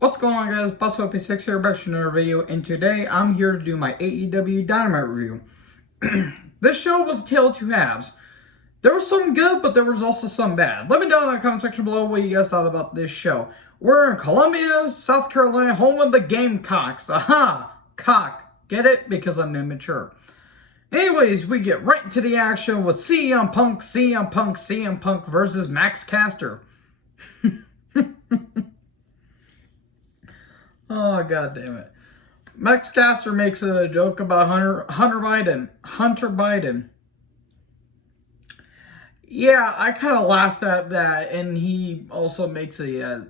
What's going on, guys? BuzzOP6 here, back to another video, and today I'm here to do my AEW Dynamite review. This show was a tale of two halves. There was some good, but there was also some bad. Let me know in the comment section below what you guys thought about this show. We're in Columbia, South Carolina, home of the Gamecocks. Aha! Cock. Get it? Because I'm immature. Anyways, we get right into the action with CM Punk versus Max Caster. Oh, god damn it. Max Caster makes a joke about Hunter Biden. Yeah, I kind of laughed at that, and he also makes a,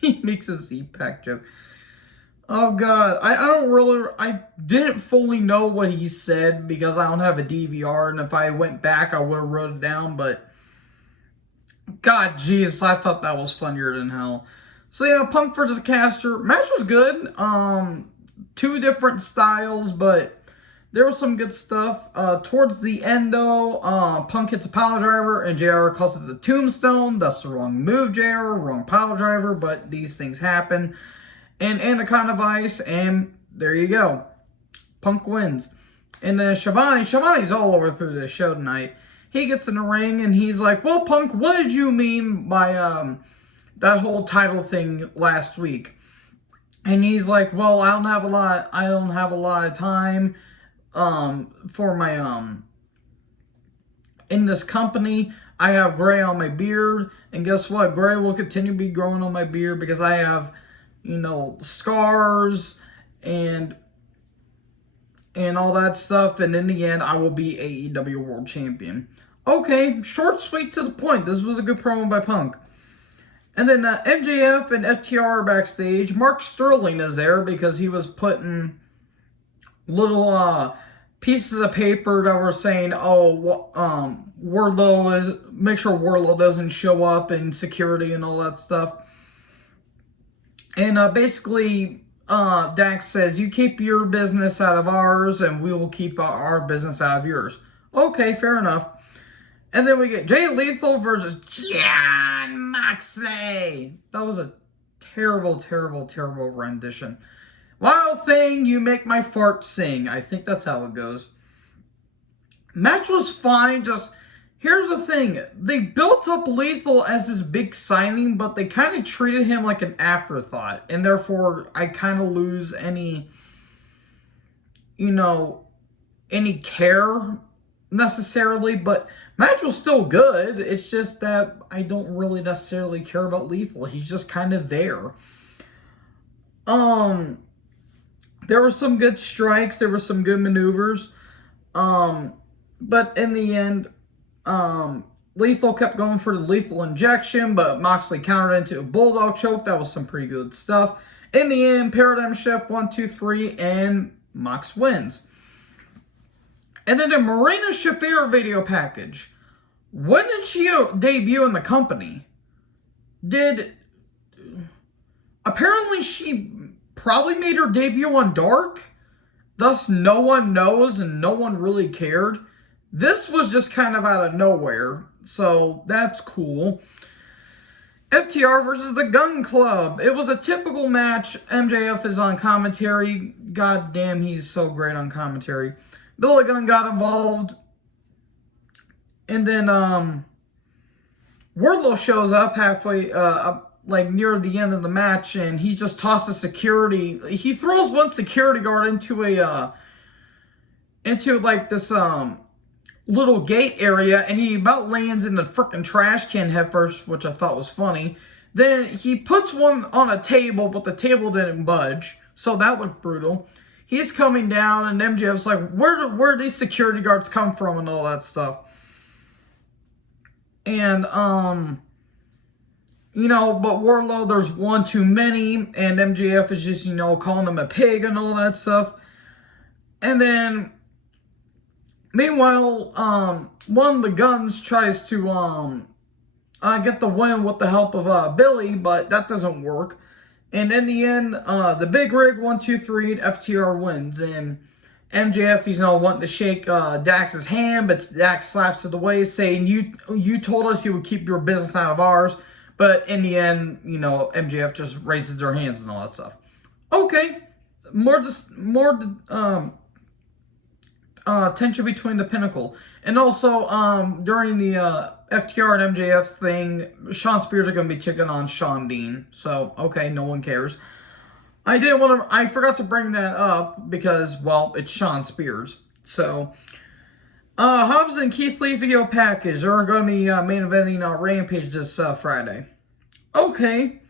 he makes a Z-Pack joke. Oh god, I didn't fully know what he said because I don't have a DVR, and if I went back, I would have wrote it down, but god jeez, I thought that was funnier than hell. So yeah, Punk versus Caster. Match was good. Two different styles, but there was some good stuff. Towards the end though, Punk hits a pile driver and JR calls it the tombstone. That's the wrong move, JR. Wrong pile driver, but these things happen. And Anaconda Vice, and there you go. Punk wins. And then Shivani's all over through the show tonight. He gets in the ring and he's like, well, Punk, what did you mean by that whole title thing last week? And he's like, well, I don't have a lot of time for my in this company. I have gray on my beard, and guess what? Gray will continue to be growing on my beard because I have, you know, scars and all that stuff, and in the end I will be AEW World Champion. Okay, short, sweet, to the point. This was a good promo by Punk. And then MJF and FTR are backstage. Mark Sterling is there because he was putting little pieces of paper that were saying, oh, make sure Wardlow doesn't show up in security and all that stuff. And basically, Dax says, you keep your business out of ours and we will keep our business out of yours. Okay, fair enough. And then we get Jay Lethal versus Jon Moxley. That was a terrible, terrible, terrible rendition. Wild thing, you make my fart sing. I think that's how it goes. Match was fine, just here's the thing. They built up Lethal as this big signing, but they kind of treated him like an afterthought. And therefore, I kind of lose any, you know, any care necessarily. But match was still good. It's just that I don't really necessarily care about Lethal. He's just kind of there. There were some good strikes. There were some good maneuvers. But in the end, Lethal kept going for the lethal injection, but Moxley countered into a bulldog choke. That was some pretty good stuff. In the end, Paradigm Shift 1, 2, 3, and Mox wins. And then the Marina Shafir video package. When did she debut in the company? Apparently she probably made her debut on Dark. Thus no one knows and no one really cared. This was just kind of out of nowhere. So that's cool. FTR versus the Gun Club. It was a typical match. MJF is on commentary. God damn, he's so great on commentary. Billy Gunn got involved. And then Wardlow shows up halfway, like near the end of the match, and he just tosses security. He throws one security guard into a like this little gate area, and he about lands in the frickin' trash can head first, which I thought was funny. Then he puts one on a table, but the table didn't budge, so that looked brutal. He's coming down, and MJF's like, where do these security guards come from and all that stuff? And, you know, but Wardlow, there's one too many, and MJF is just, you know, calling him a pig and all that stuff. And then, meanwhile, one of the Guns tries to, get the win with the help of, Billy, but that doesn't work. And in the end, the Big Rig, 1, 2, 3, and FTR wins. And MJF, he's now wanting to shake Dax's hand, but Dax slaps it away, saying, you told us you would keep your business out of ours. But in the end, you know, MJF just raises their hands and all that stuff. Okay, more tension between the Pinnacle. And also, during the FTR and MJF thing, Shawn Spears are going to be taking on Shawn Dean. So, okay, no one cares. I forgot to bring that up because, well, it's Shawn Spears. So, Hobbs and Keith Lee video package. They're going to be main eventing Rampage this Friday. Okay.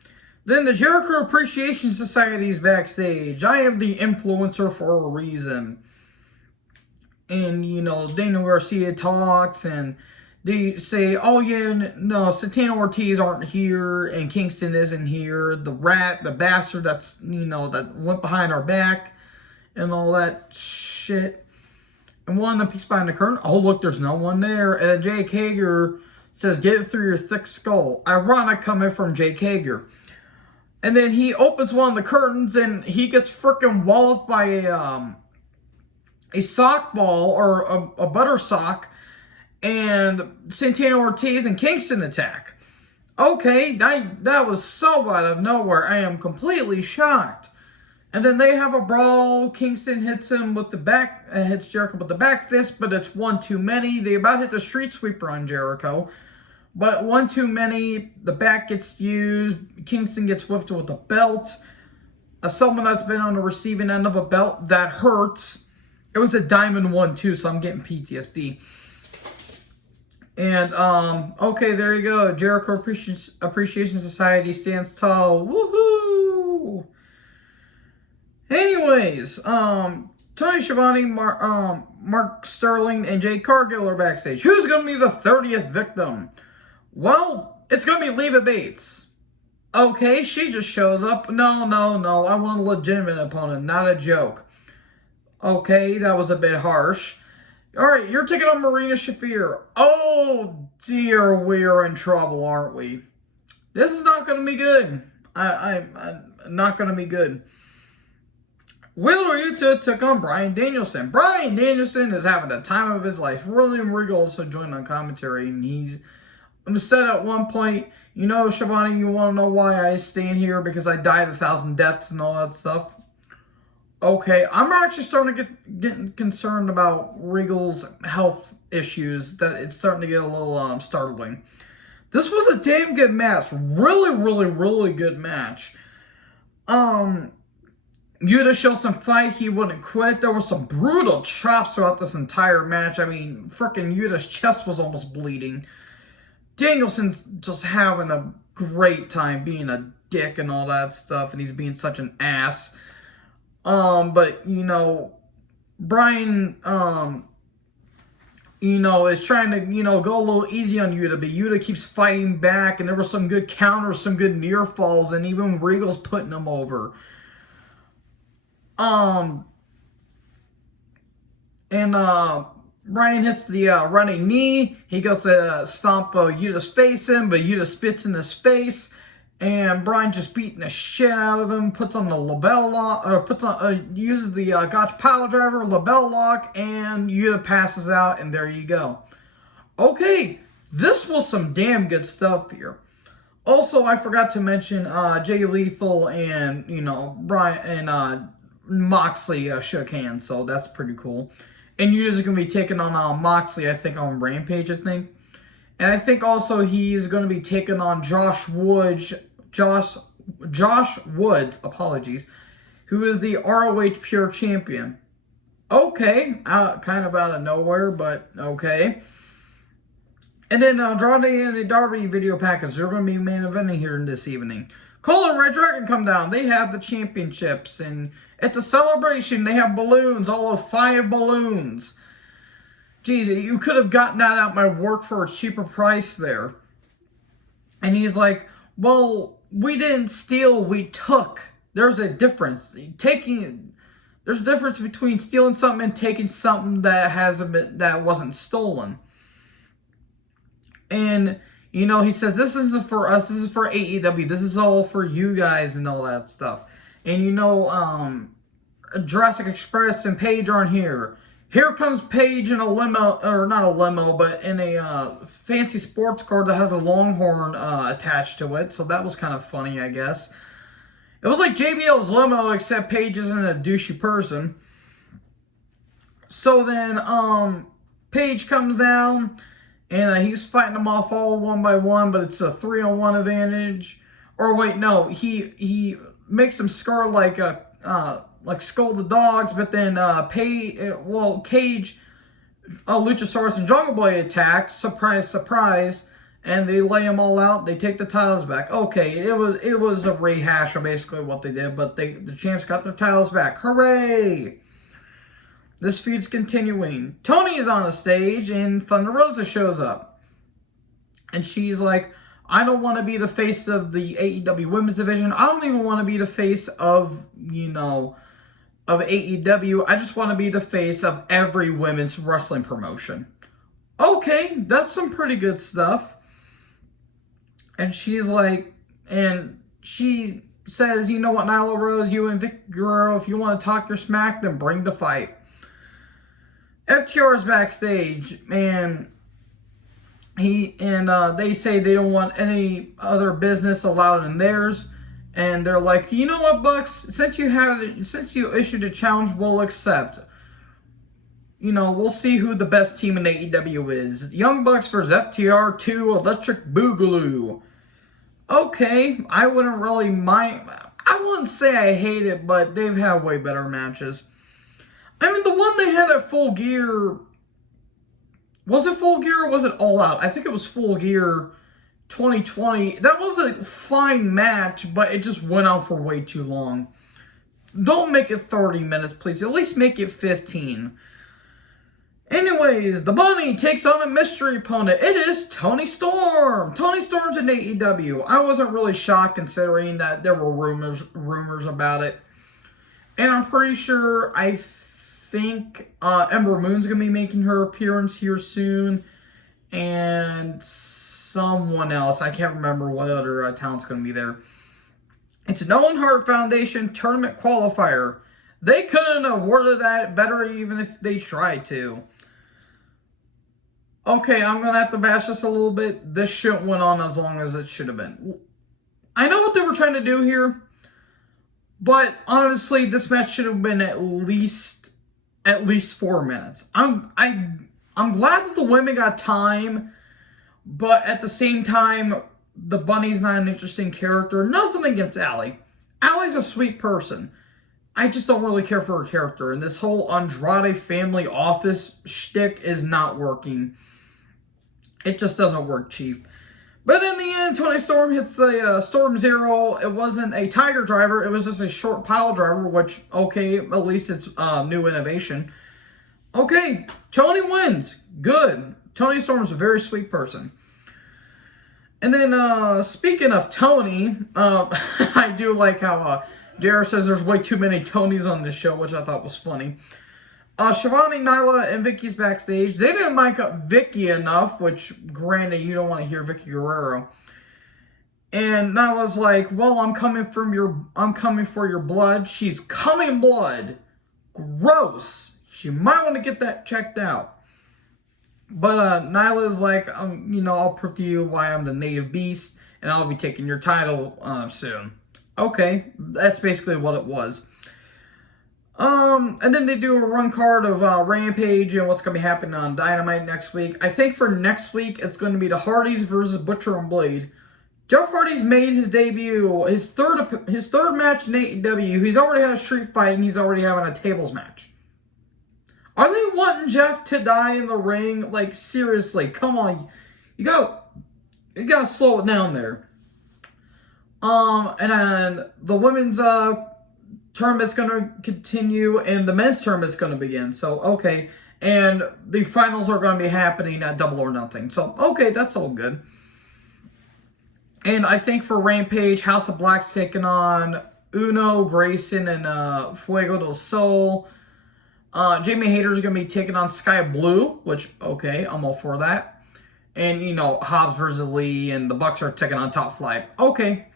Then the Jericho Appreciation Society's backstage. I am the influencer for a reason. And, you know, Daniel Garcia talks and they say, oh yeah, no, Santana Ortiz aren't here and Kingston isn't here. The rat, the bastard that's, you know, that went behind our back and all that shit. And one of them peeks behind the curtain. Oh, look, there's no one there. And Jake Hager says, get it through your thick skull. Ironic coming from Jake Hager. And then he opens one of the curtains and he gets freaking walloped by a sock ball or a butter sock, and Santana Ortiz and Kingston attack. Okay, that was so out of nowhere. I am completely shocked. And then they have a brawl. Kingston hits him with the back, hits Jericho with the back fist, but it's one too many. They about hit the street sweeper on Jericho, but one too many. The back gets used. Kingston gets whipped with a belt. As someone that's been on the receiving end of a belt, that hurts. It was a diamond one too, so I'm getting PTSD. And, okay, there you go. Jericho Appreciation Society stands tall. Woohoo! Anyways, Tony Schiavone, Mark Sterling, and Jade Cargill are backstage. Who's going to be the 30th victim? Well, it's going to be Leva Bates. Okay, she just shows up. No. I want a legitimate opponent, not a joke. Okay, that was a bit harsh. Alright, you're taking on Marina Shafir. Oh, dear, we're in trouble, aren't we? This is not going to be good. I'm not going to be good. Wheeler Yuta took on Bryan Danielson. Bryan Danielson is having the time of his life. William Regal also joined on commentary, and he's said at one point, you know, Schiavone, you want to know why I stand here? Because I died 1,000 deaths and all that stuff. Okay, I'm actually starting to get concerned about Regal's health issues. That it's starting to get a little startling. This was a damn good match. Really good match. Yuta showed some fight. He wouldn't quit. There were some brutal chops throughout this entire match. I mean, frickin' Yuta's chest was almost bleeding. Danielson's just having a great time being a dick and all that stuff, and he's being such an ass. But, you know, Bryan, you know, is trying to, you know, go a little easy on Yuta, but Yuta keeps fighting back, and there were some good counters, some good near falls, and even Regal's putting him over. Bryan hits the running knee. He goes to stomp Yuta's face in, but Yuta spits in his face. And Bryan just beating the shit out of him, puts on the label lock, uses the Gotch Pile Driver, label lock, and Yuta passes out, and there you go. Okay, this was some damn good stuff here. Also, I forgot to mention Jay Lethal and, you know, Bryan and Moxley shook hands, so that's pretty cool. And Yuta's going to be taking on Moxley, I think, on Rampage, I think. And I think also he's going to be taking on Josh Woods, apologies, who is the ROH Pure Champion. Okay, kind of out of nowhere, but okay. And then Andrade and Darby video package. They're going to be main eventing here this evening. Cole and Red Dragon come down. They have the championships, and it's a celebration. They have balloons, all of 5 balloons. Geez, you could have gotten that at my work for a cheaper price there. And he's like, well, we didn't steal, we took. There's a difference. There's a difference between stealing something and taking something that wasn't stolen. And, you know, he says, this isn't for us, this is for AEW, this is all for you guys and all that stuff. And, you know, Jurassic Express and Paige aren't here. Here comes Paige in a limo, or not a limo, but in a fancy sports car that has a Longhorn attached to it. So that was kind of funny, I guess. It was like JBL's limo, except Paige isn't a douchey person. So then, Paige comes down, and he's fighting them off all one by one, but it's a 3-on-1 advantage. Or wait, no, he makes them scar like Skull the Dogs, but then Cage, Luchasaurus and Jungle Boy attack, surprise, surprise, and they lay them all out. They take the titles back. Okay, it was a rehash of basically what they did, but the champs got their titles back. Hooray! This feud's continuing. Tony is on the stage, and Thunder Rosa shows up, and she's like, I don't want to be the face of the AEW Women's Division. I don't even want to be the face of AEW. I just want to be the face of every women's wrestling promotion. Okay, that's some pretty good stuff. And she's like, and she says, you know what, Nyla Rose, you and Vicky Guerrero, if you want to talk your smack, then bring the fight. FTR is backstage, and they say they don't want any other business allowed in theirs. And they're like, you know what, Bucks? Since you issued a challenge, we'll accept. We'll see who the best team in AEW is. Young Bucks versus FTR 2 Electric Boogaloo. Okay, I wouldn't really mind. I wouldn't say I hate it, but they've had way better matches. I mean, the one they had at Full Gear, was it Full Gear or was it All Out? I think it was Full Gear 2020. That was a fine match, but it just went on for way too long. Don't make it 30 minutes, please. At least make it 15. Anyways, the Bunny takes on a mystery opponent. It is Toni Storm. Toni Storm's in AEW. I wasn't really shocked considering that there were rumors about it. And I'm pretty sure, I think Ember Moon's going to be making her appearance here soon. And someone else. I can't remember what other talent's going to be there. It's an Owen Hart Foundation tournament qualifier. They couldn't have worded that better even if they tried to. Okay, I'm going to have to bash this a little bit. This shouldn't went on as long as it should have been. I know what they were trying to do here, but honestly, this match should have been at least 4 minutes. I'm glad that the women got time, but at the same time, the Bunny's not an interesting character. Nothing against Allie. Allie's a sweet person. I just don't really care for her character. And this whole Andrade family office shtick is not working. It just doesn't work, Chief. But in the end, Toni Storm hits the Storm Zero. It wasn't a Tiger Driver. It was just a short pile driver, which, okay, at least it's new innovation. Okay, Toni wins. Good. Toni Storm's a very sweet person. And then, speaking of Toni, I do like how JR says there's way too many Tonys on this show, which I thought was funny. Shivani, Nyla, and Vicky's backstage. They didn't mic up Vicky enough, which, granted, you don't want to hear Vicky Guerrero. And Nyla's like, well, I'm coming for your blood. She's coming blood. Gross. She might want to get that checked out. But Nyla's like, I'll prove to you why I'm the native beast, and I'll be taking your title soon. Okay, that's basically what it was. And then they do a run card of Rampage and what's going to be happening on Dynamite next week. I think for next week, it's going to be the Hardys versus Butcher and Blade. Jeff Hardy's made his debut, his third match in AEW. He's already had a street fight, and he's already having a tables match. Are they wanting Jeff to die in the ring? Like, seriously, come on. You gotta slow it down there. And then the women's tournament's gonna continue, and the men's tournament's gonna begin. So, okay. And the finals are gonna be happening at Double or Nothing. So, okay, that's all good. And I think for Rampage, House of Black's taking on Uno, Grayson, and Fuego del Sol. Jamie Hayter's going to be taking on Sky Blue, which, okay, I'm all for that. And, Hobbs versus Lee, and the Bucks are taking on Top Flight. Okay.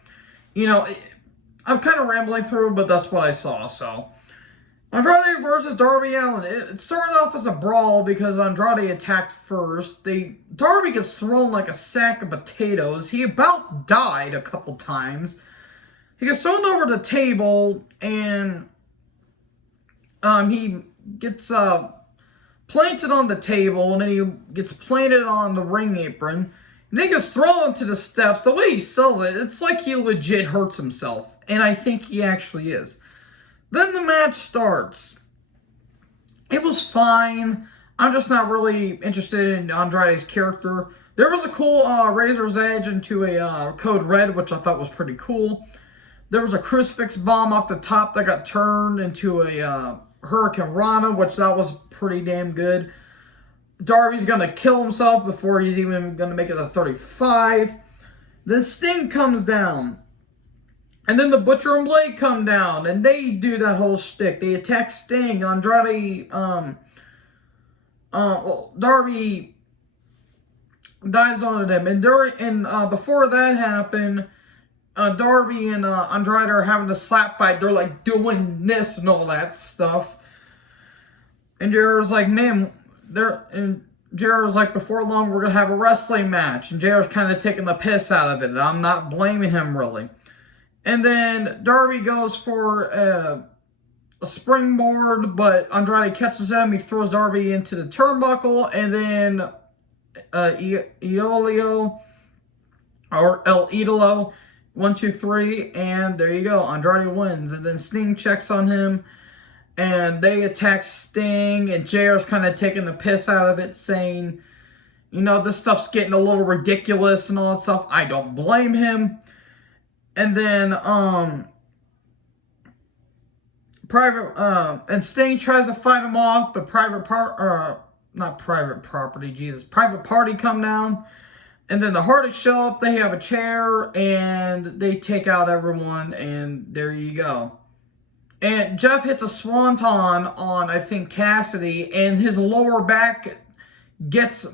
I'm kind of rambling through, but that's what I saw, so. Andrade versus Darby Allin. It started off as a brawl because Andrade attacked first. Darby gets thrown like a sack of potatoes. He about died a couple times. He gets thrown over the table, and he gets planted on the table, and then he gets planted on the ring apron. And then he gets thrown into the steps. The way he sells it, it's like he legit hurts himself. And I think he actually is. Then the match starts. It was fine. I'm just not really interested in Andrade's character. There was a cool Razor's Edge into a Code Red, which I thought was pretty cool. There was a crucifix bomb off the top that got turned into a Hurricane Rana, which that was pretty damn good. Darby's going to kill himself before he's even going to make it to 35. Then Sting comes down. And then the Butcher and Blade come down, and they do that whole shtick. They attack Sting. Andrade, Darby dives onto them. And before that happened, Darby and Andrade are having a slap fight. They're like doing this and all that stuff. And JR's like, man, JR's like, before long we're gonna have a wrestling match. And JR's kind of taking the piss out of it. I'm not blaming him really. And then Darby goes for a springboard, but Andrade catches him. He throws Darby into the turnbuckle, and then Iolio or El Idolo, 1, 2, 3, and there you go. Andrade wins, and then Sting checks on him, and they attack Sting, and JR's kind of taking the piss out of it, saying, you know, this stuff's getting a little ridiculous and all that stuff. I don't blame him. And then, and Sting tries to fight him off, but Private Party come down. And then the Hardys show up, they have a chair, and they take out everyone, and there you go. And Jeff hits a swanton on, I think, Cassidy, and his lower back gets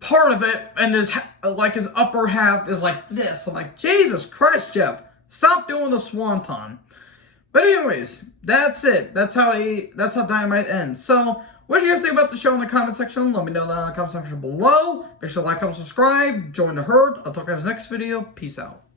part of it, and his upper half is like this. I'm like, Jesus Christ, Jeff, stop doing the swanton. But anyways, that's it. That's how Dynamite ends. So, what do you guys think about the show in the comment section? Let me know down in the comment section below. Make sure to like, comment, subscribe, join the herd. I'll talk to you guys next video. Peace out.